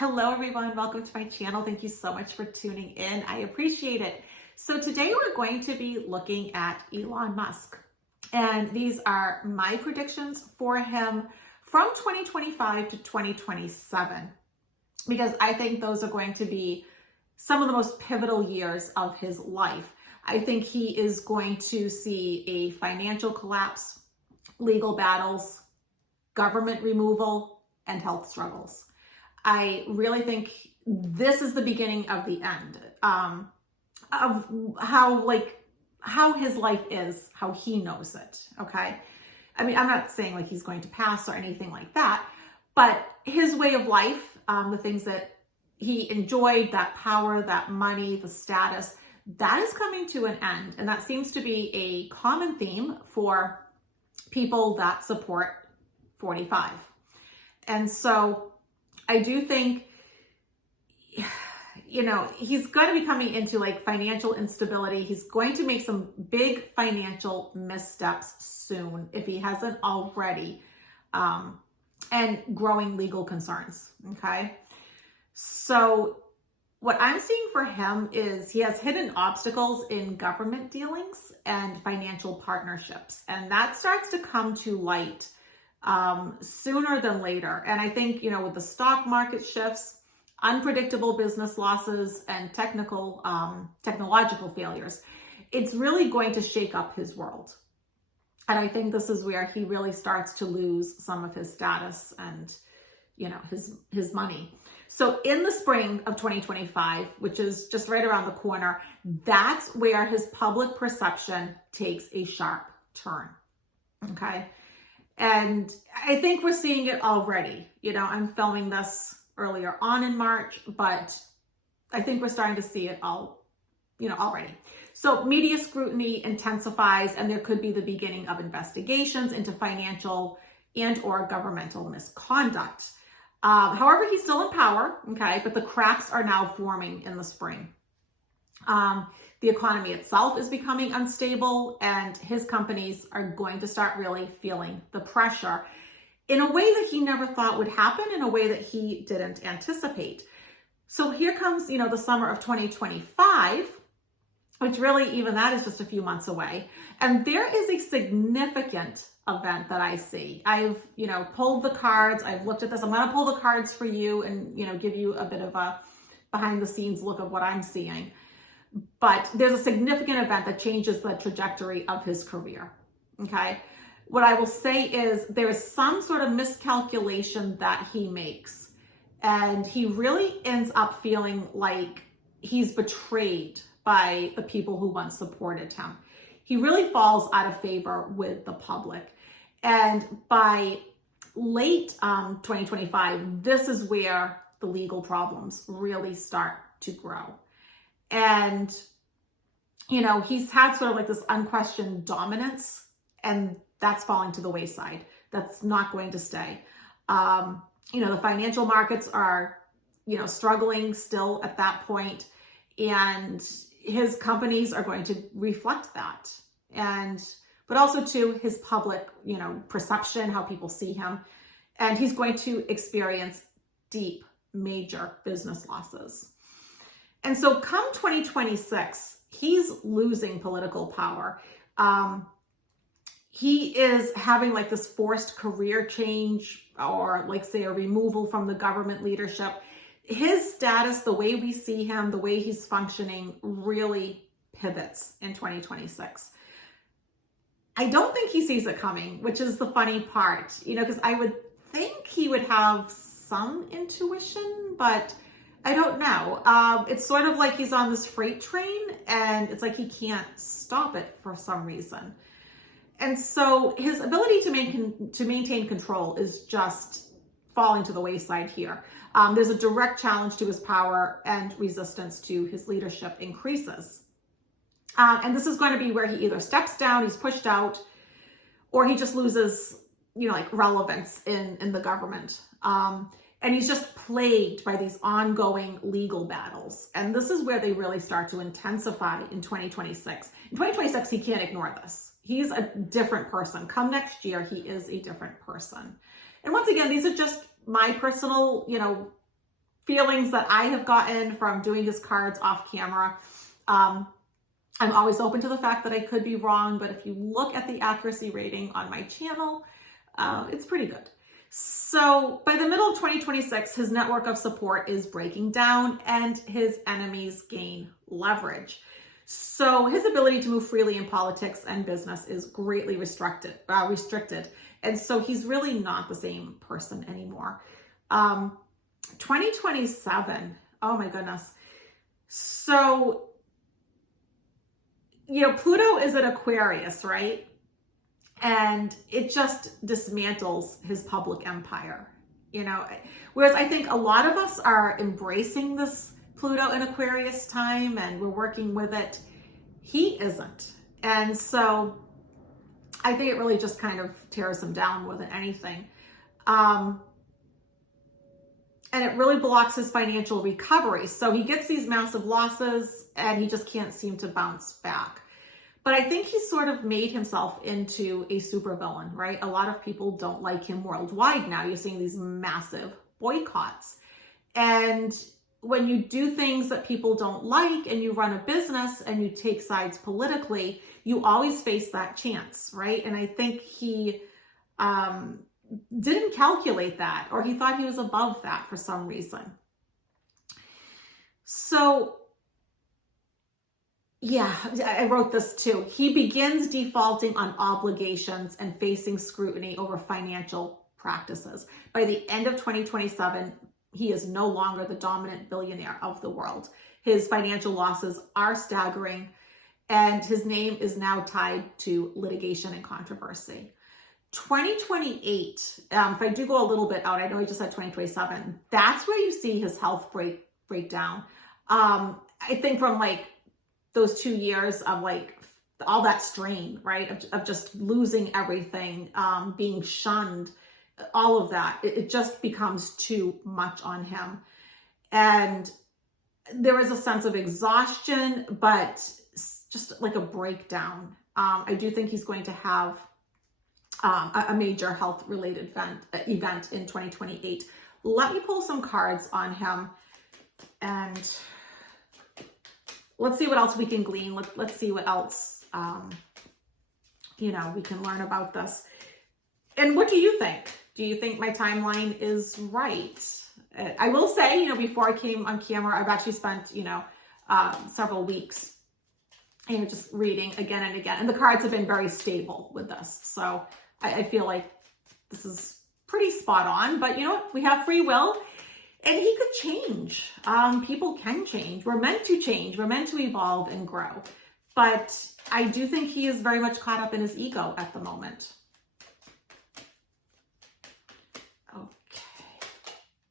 Hello everyone, welcome to my channel. Thank you so much for tuning in. I appreciate it. So today we're going to be looking at Elon Musk. And these are my predictions for him from 2025 to 2027. Because I think those are going to be some of the most pivotal years of his life. I think he is going to see a financial collapse, legal battles, government removal, and health struggles. I really think this is the beginning of the end of how his life is, how he knows it. Okay. I mean, I'm not saying like he's going to pass or anything like that, but his way of life, the things that he enjoyed, that power, that money, the status, that is coming to an end. And that seems to be a common theme for people that support 45. And so I do think, he's going to be coming into like financial instability. He's going to make some big financial missteps soon if he hasn't already, and growing legal concerns. Okay. So what I'm seeing for him is he has hidden obstacles in government dealings and financial partnerships. And that starts to come to light sooner than later. And I think, with the stock market shifts, unpredictable business losses, and technological failures, it's really going to shake up his world. And I think this is where he really starts to lose some of his status and, his money. So in the spring of 2025, which is just right around the corner, that's where his public perception takes a sharp turn. Okay. And I think we're seeing it already. I'm filming this earlier on in March, but I think we're starting to see it already. So media scrutiny intensifies, and there could be the beginning of investigations into financial and or governmental misconduct. However, he's still in power, okay, but the cracks are now forming in the spring. The economy itself is becoming unstable, and his companies are going to start really feeling the pressure in a way that he never thought would happen, in a way that he didn't anticipate. So here comes, the summer of 2025, which really even that is just a few months away. And there is a significant event that I see. I've, pulled the cards. I've looked at this. I'm going to pull the cards for you and, give you a bit of a behind the scenes look of what I'm seeing. But there's a significant event that changes the trajectory of his career. Okay. What I will say is there is some sort of miscalculation that he makes, and he really ends up feeling like he's betrayed by the people who once supported him. He really falls out of favor with the public. And by late 2025, this is where the legal problems really start to grow. And, he's had sort of like this unquestioned dominance, and that's falling to the wayside. That's not going to stay. The financial markets are, struggling still at that point, and his companies are going to reflect that. But also to his public, perception, how people see him. And he's going to experience deep, major business losses. And so come 2026, he's losing political power. He is having like this forced career change, or like say a removal from the government leadership. His status, the way we see him, the way he's functioning really pivots in 2026. I don't think he sees it coming, which is the funny part, because I would think he would have some intuition, but I don't know. It's sort of like he's on this freight train, and it's like he can't stop it for some reason. And so his ability to maintain control is just falling to the wayside here. There's a direct challenge to his power, and resistance to his leadership increases. And this is going to be where he either steps down, he's pushed out, or he just loses, relevance in the government. And he's just plagued by these ongoing legal battles. And this is where they really start to intensify in 2026. In 2026, he can't ignore this. He's a different person. Come next year, he is a different person. And once again, these are just my personal, feelings that I have gotten from doing his cards off camera. I'm always open to the fact that I could be wrong, but if you look at the accuracy rating on my channel, it's pretty good. So by the middle of 2026, his network of support is breaking down and his enemies gain leverage. So his ability to move freely in politics and business is greatly restricted. And so he's really not the same person anymore. 2027, oh my goodness. So, Pluto is at Aquarius, right? And it just dismantles his public empire, whereas I think a lot of us are embracing this Pluto in Aquarius time and we're working with it. He isn't. And so I think it really just kind of tears him down more than anything. And it really blocks his financial recovery. So he gets these massive losses and he just can't seem to bounce back. But I think he's sort of made himself into a supervillain, right? A lot of people don't like him worldwide now. You're seeing these massive boycotts. And when you do things that people don't like and you run a business and you take sides politically, you always face that chance, right? And I think he didn't calculate that, or he thought he was above that for some reason. So yeah, I wrote this too. He begins defaulting on obligations and facing scrutiny over financial practices. By the end of 2027, he is no longer the dominant billionaire of the world. His financial losses are staggering, and his name is now tied to litigation and controversy. 2028, if I do go a little bit out, I know I just said 2027, that's where you see his health breakdown. I think from those 2 years of all that strain, right? Of just losing everything, being shunned, all of that, it just becomes too much on him. And there is a sense of exhaustion, but just like a breakdown. I do think he's going to have a major health related event in 2028. Let me pull some cards on him and let's see what else we can glean. Let's see what else, we can learn about this. And what do you think? Do you think my timeline is right? I will say, before I came on camera, I've actually spent, several weeks, just reading again and again. And the cards have been very stable with this. So I feel like this is pretty spot on. But you know what? We have free will. And he could change. People can change. We're meant to change. We're meant to evolve and grow. But I do think he is very much caught up in his ego at the moment. Okay.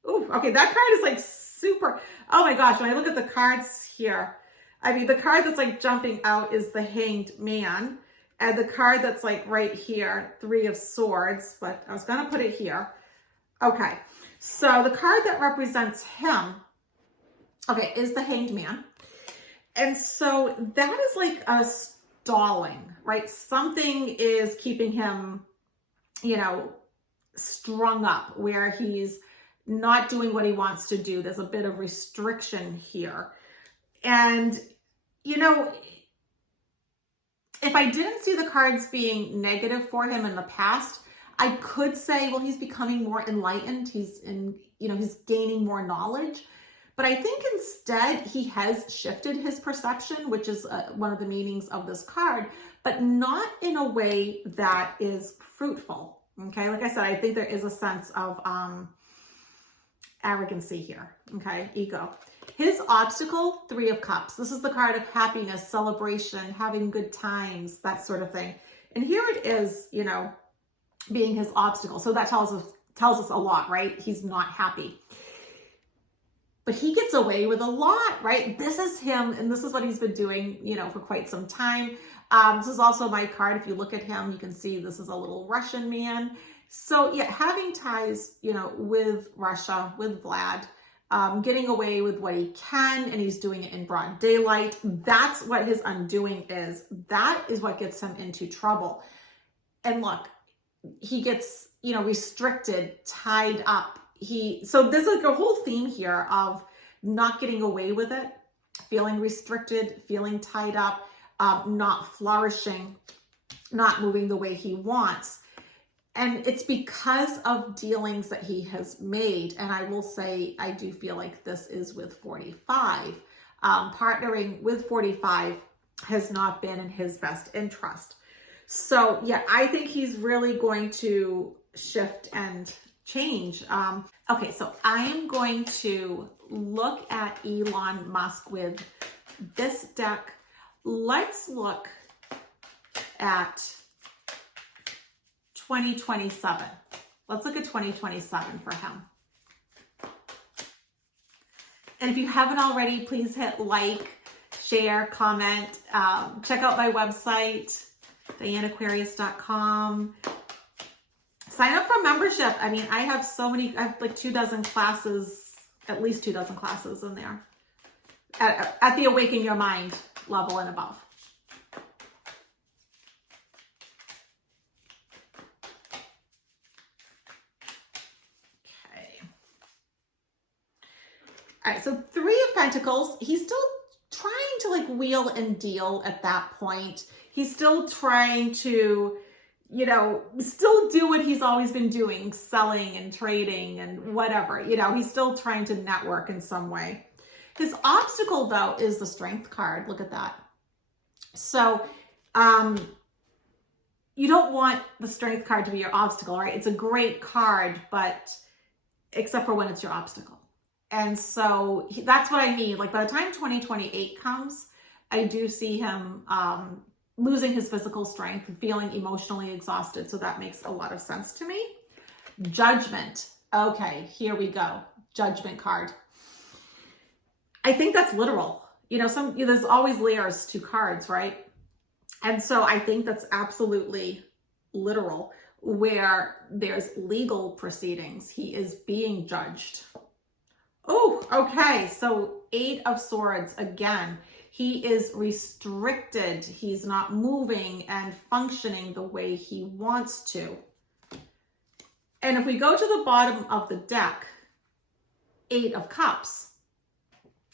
Ooh, okay, that card is super. Oh my gosh, when I look at the cards here, I mean, the card that's jumping out is the Hanged Man. And the card that's right here, Three of Swords, but I was going to put it here. Okay. So the card that represents him, is the Hanged Man. And so that is a stalling, right? Something is keeping him, strung up where he's not doing what he wants to do. There's a bit of restriction here. And, if I didn't see the cards being negative for him in the past, I could say, well, he's becoming more enlightened. He's gaining more knowledge. But I think instead he has shifted his perception, which is one of the meanings of this card, but not in a way that is fruitful. Okay. Like I said, I think there is a sense of arrogancy here. Okay. Ego. His obstacle, Three of Cups. This is the card of happiness, celebration, having good times, that sort of thing. And here it is, being his obstacle. So that tells us a lot, right? He's not happy. But he gets away with a lot, right? This is him, and this is what he's been doing, for quite some time. This is also my card. If you look at him, you can see this is a little Russian man. So yeah, having ties, with Russia, with Vlad, getting away with what he can, and he's doing it in broad daylight. That's what his undoing is. That is what gets him into trouble. And look, he gets, restricted, tied up So there's like a whole theme here of not getting away with it, feeling restricted, feeling tied up, not flourishing, not moving the way he wants. And it's because of dealings that he has made. And I will say, I do feel like this is with 45. Partnering with 45 has not been in his best interest. So yeah, I think he's really going to shift and change. Okay, so I am going to look at Elon Musk with this deck. Let's look at 2027. Let's look at 2027 for him. And if you haven't already, please hit like, share, comment. Check out my website, dianeaquarius.com. Sign up for membership. I mean, I have like 24 classes, at least 24 classes in there at the Awaken Your Mind level and above. Okay. All right, so 3 of Pentacles. He's still trying to like wheel and deal at that point. He's still trying to, still do what he's always been doing, selling and trading and whatever. He's still trying to network in some way. His obstacle, though, is the Strength card. Look at that. So you don't want the Strength card to be your obstacle, right? It's a great card, but except for when it's your obstacle. And so that's what I mean. Like by the time 2028 comes, I do see him losing his physical strength, feeling emotionally exhausted. So that makes a lot of sense to me. Judgment. Okay, here we go. Judgment card. I think that's literal. There's always layers to cards, right? And so I think that's absolutely literal, where there's legal proceedings. He is being judged. Oh, okay. So 8 of Swords again. He is restricted. He's not moving and functioning the way he wants to. And if we go to the bottom of the deck, 8 of Cups,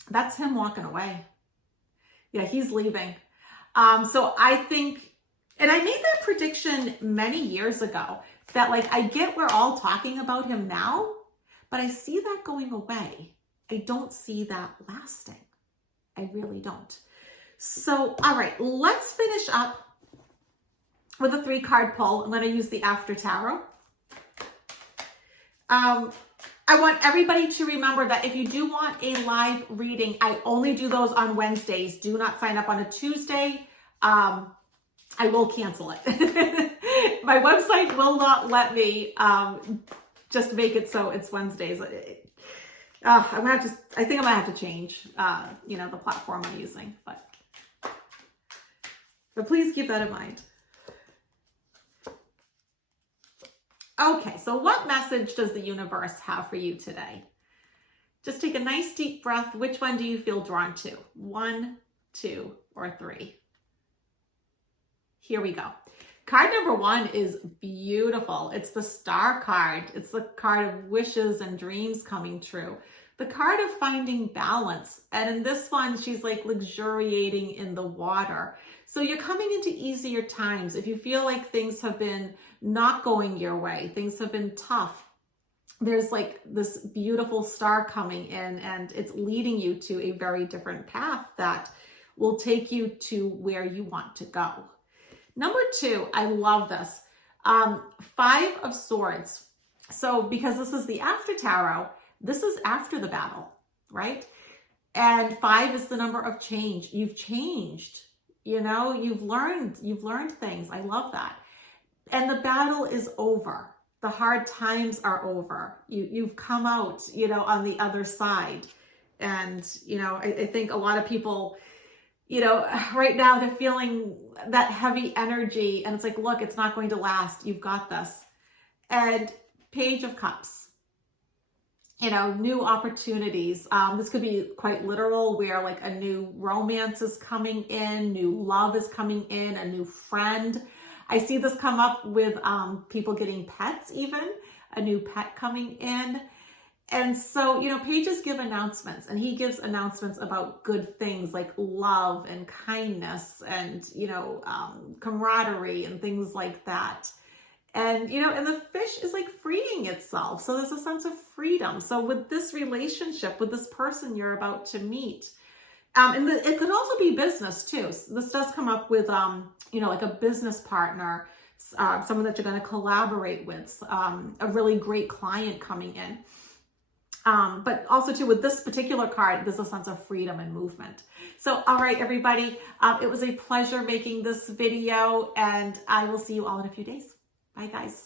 that's him walking away. Yeah, he's leaving. So I think, and I made that prediction many years ago, that like, I get we're all talking about him now, but I see that going away. I don't see that lasting. I really don't. So, all right, let's finish up with a 3-card pull. I'm going to use the After Tarot. I want everybody to remember that if you do want a live reading, I only do those on Wednesdays. Do not sign up on a Tuesday. I will cancel it. My website will not let me just make it so it's Wednesdays. I think I'm gonna have to change, the platform I'm using, but please keep that in mind. Okay, so what message does the universe have for you today? Just take a nice deep breath. Which one do you feel drawn to? 1, 2, or 3? Here we go. Card number 1 is beautiful. It's the Star card. It's the card of wishes and dreams coming true. The card of finding balance. And in this one, she's like luxuriating in the water. So you're coming into easier times. If you feel like things have been not going your way, things have been tough, there's like this beautiful star coming in, and it's leading you to a very different path that will take you to where you want to go. Number 2, I love this. 5 of Swords. So because this is the After Tarot, this is after the battle, right? And 5 is the number of change. You've changed, you've learned things. I love that. And the battle is over. The hard times are over. You've come out, on the other side. And, I think a lot of people, right now they're feeling that heavy energy, and it's like, look, it's not going to last. You've got this. And Page of Cups. New opportunities. This could be quite literal, where like a new romance is coming in, new love is coming in, a new friend. I see this come up with people getting pets even, a new pet coming in. And so, pages give announcements, and he gives announcements about good things like love and kindness and, camaraderie and things like that. And, and the fish is like freeing itself. So there's a sense of freedom. So with this relationship, with this person you're about to meet, and it could also be business too. So this does come up with, like a business partner, someone that you're going to collaborate with, a really great client coming in. But also too, with this particular card, there's a sense of freedom and movement. So, all right, everybody, it was a pleasure making this video, and I will see you all in a few days. Bye, guys.